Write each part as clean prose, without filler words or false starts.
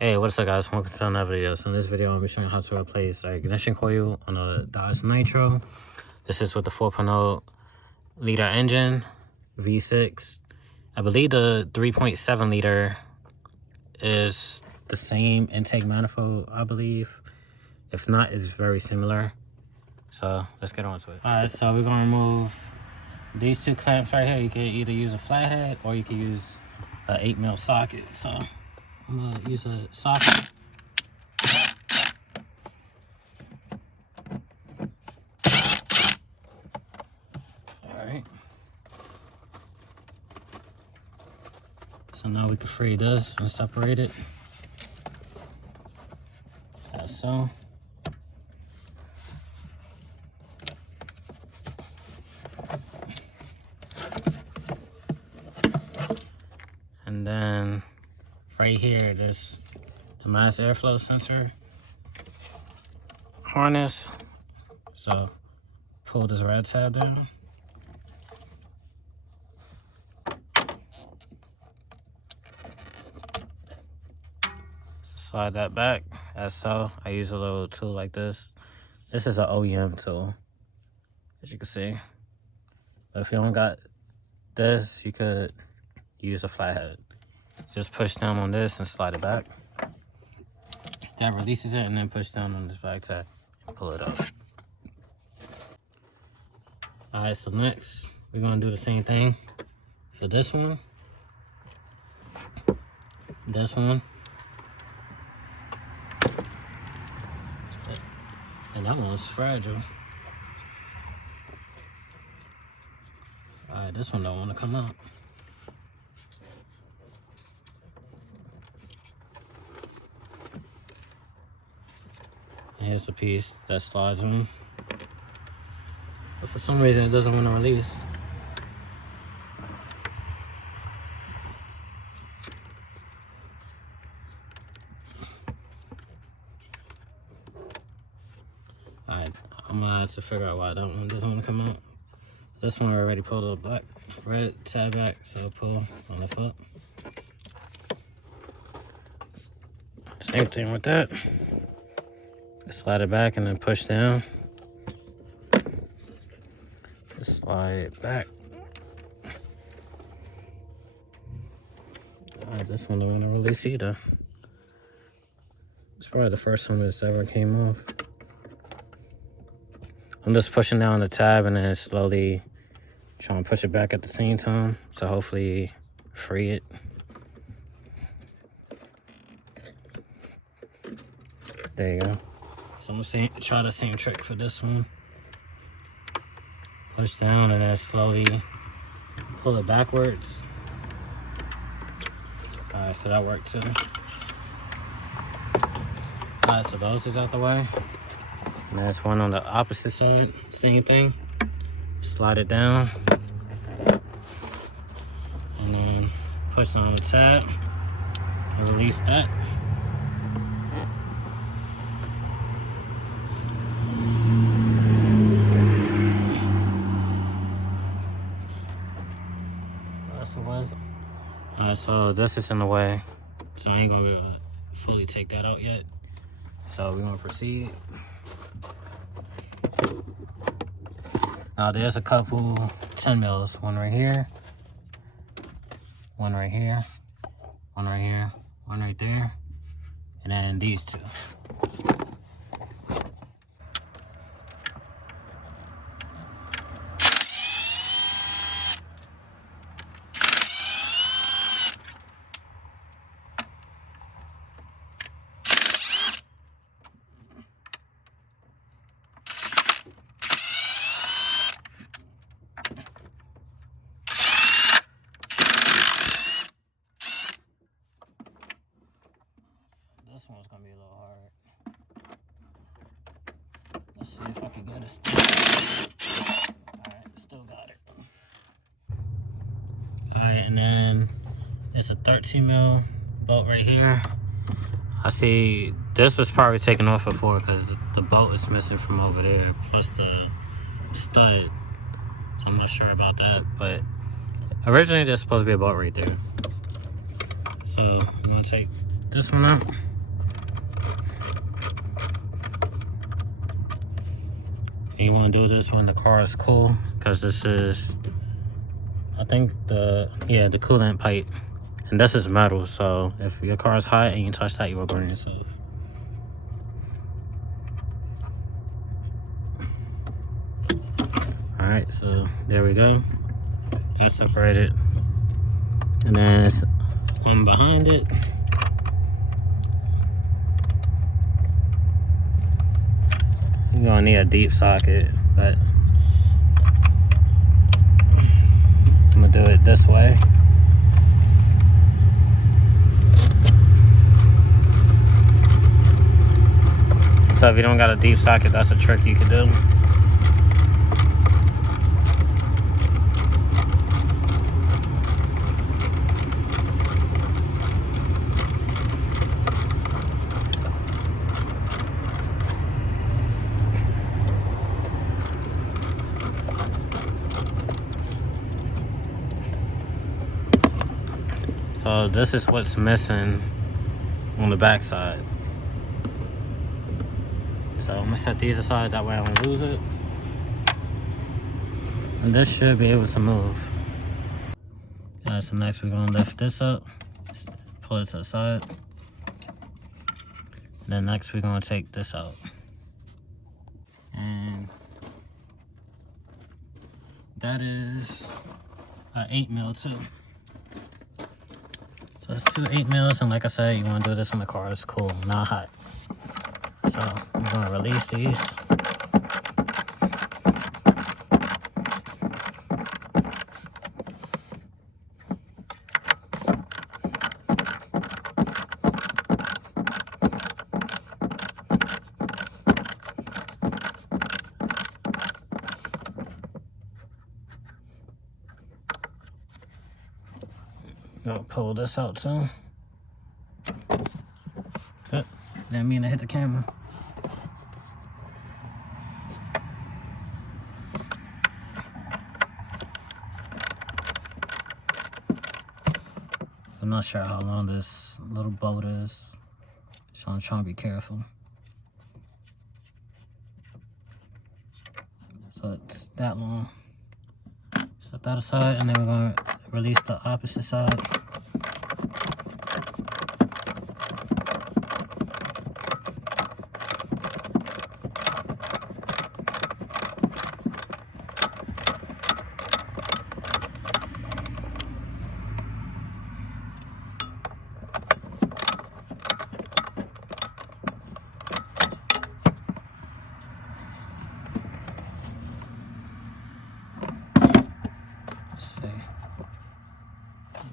Hey, what's up guys, welcome to another video. So in this video, I'm going to be showing you how to replace our ignition coil on a Nitro. This is with the 4.0 liter engine, V6. I believe the 3.7 liter is the same intake manifold, I believe. If not, it's very similar. So let's get on to it. Alright, so we're going to remove these two clamps right here. You can either use a flathead or you can use an 8mm socket. So I'm gonna use a socket. Alright. So now we can free this and separate it. As so. And then right here, there's the mass airflow sensor harness. So pull this red tab down. So slide that back as so. I use a little tool like this. This is an OEM tool, as you can see. But if you don't got this, you could use a flathead. Just push down on this and slide it back. That releases it, and then push down on this back tab and pull it up. Alright, so next we're gonna do the same thing for this one. This one. And that one's fragile. Alright, this one don't want to come out. And here's the piece that slides in. But for some reason it doesn't want to release. Alright, I'm gonna have to figure out why that one doesn't want to come out. This one already pulled the black red tab back, so pull on the foot. Same thing with that. Slide it back and then push down. Slide it back. This one don't want to release either. It's probably the first time this ever came off. I'm just pushing down the tab and then slowly trying to push it back at the same time. So hopefully free it. There you go. So I'm gonna try the same trick for this one. Push down and then slowly pull it backwards. Alright, so that worked too. Alright, so those is out the way. And there's one on the opposite side. Same thing. Slide it down. And then push on the tab. And release that. Alright, so this is in the way, so I ain't gonna be able to fully take that out yet. So we're gonna proceed. Now there's a couple 10 mils, one right here, one right here, one right here, one right there, and then these two. This one's gonna be a little hard. Let's see if I can get it. Alright, still got it. Alright, and then it's a 13mm bolt right here. I see this was probably taken off before because the bolt is missing from over there, plus the stud. So I'm not sure about that, but originally there's supposed to be a bolt right there. So I'm gonna take this one out. You want to do this when the car is cool, because this is, I think the coolant pipe, and this is metal, so if your car is hot and you touch that, you will burn yourself. Alright, so there we go. That's separated. And then there's one behind it. You're gonna need a deep socket, but I'm gonna do it this way. So if you don't got a deep socket, that's a trick you could do. So this is what's missing on the back side. So I'm gonna set these aside, that way I don't lose it. And this should be able to move. Alright, so next we're gonna lift this up, pull it to the side. And then next we're gonna take this out. And that is an 8mm too. So it's 2 8mm, and like I said, you want to do this when the car is cool, not hot. So I'm going to release these. Gonna pull this out too. Good. Didn't mean to hit the camera. I'm not sure how long this little bolt is, so I'm trying to be careful. So it's that long. Set that aside, and then we're going to release the opposite side.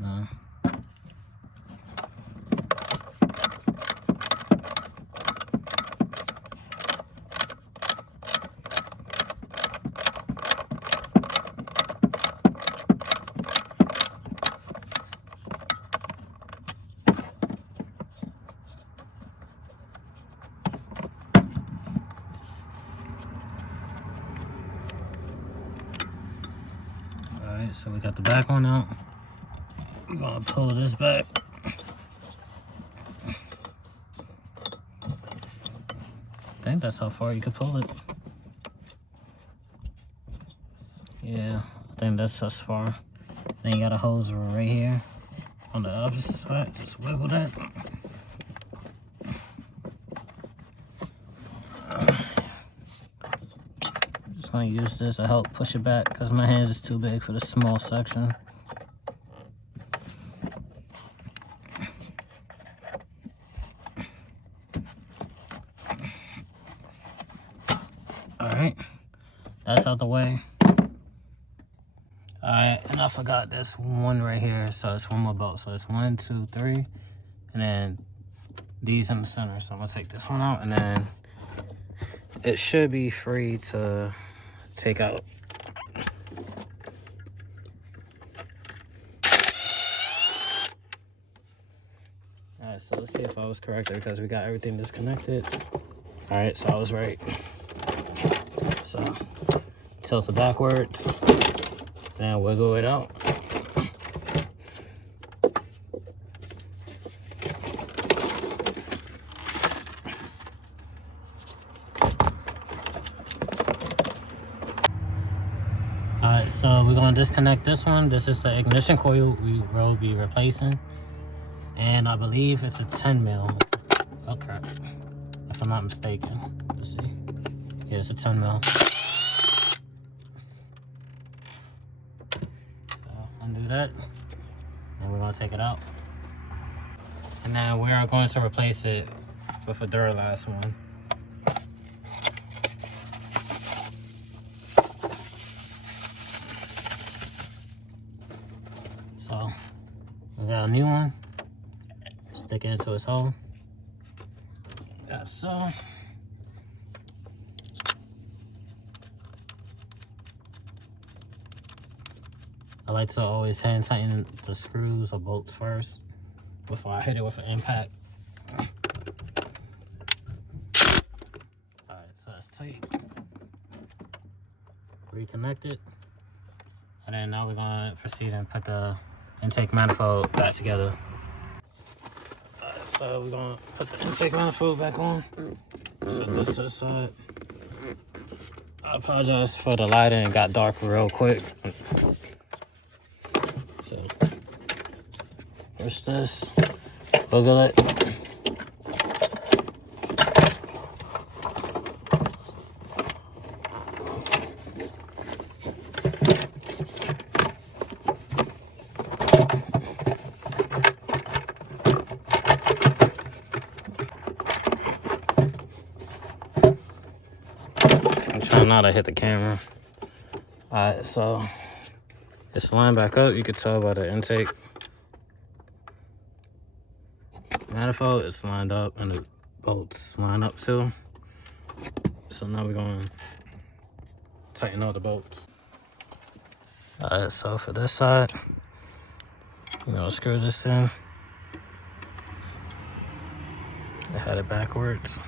No. Alright, so we got the back one out. I'm gonna pull this back. I think that's how far you could pull it. Yeah, I think that's as far. Then you got a hose right here on the opposite side. Just wiggle that. Just gonna use this to help push it back because my hands is too big for this small section. Alright, that's out the way. Alright, and I forgot this one right here, so it's one more bolt. So it's 1, 2, 3, and then these in the center. So I'm gonna take this one out, and then it should be free to take out. Alright, so let's see if I was correct because we got everything disconnected. Alright, so I was right. So tilt it backwards, then wiggle it out. So we're gonna disconnect this one. This is the ignition coil we will be replacing. And I believe it's a 10 mil. Oh crap. If I'm not mistaken. Let's see. Yeah, it's a 10 mil. So undo that. And we're gonna take it out. And now we are going to replace it with a Duralast one. So we got a new one. Stick it into its hole. Got so. I like to always hand tighten the screws or bolts first before I hit it with an impact. Alright, so that's tight. Reconnect it. And then now we're gonna proceed and put the intake manifold back together. Alright, so we're gonna put the intake manifold back on. Set this to the side. I apologize for the lighting, it got dark real quick. So, first this, wiggle it. I'm trying not to hit the camera. Alright, so it's lined back up. You can tell by the intake manifold, it's lined up, and the bolts line up too. So now we're going to tighten all the bolts. Alright, so for this side, we're going to screw this in. I had it backwards.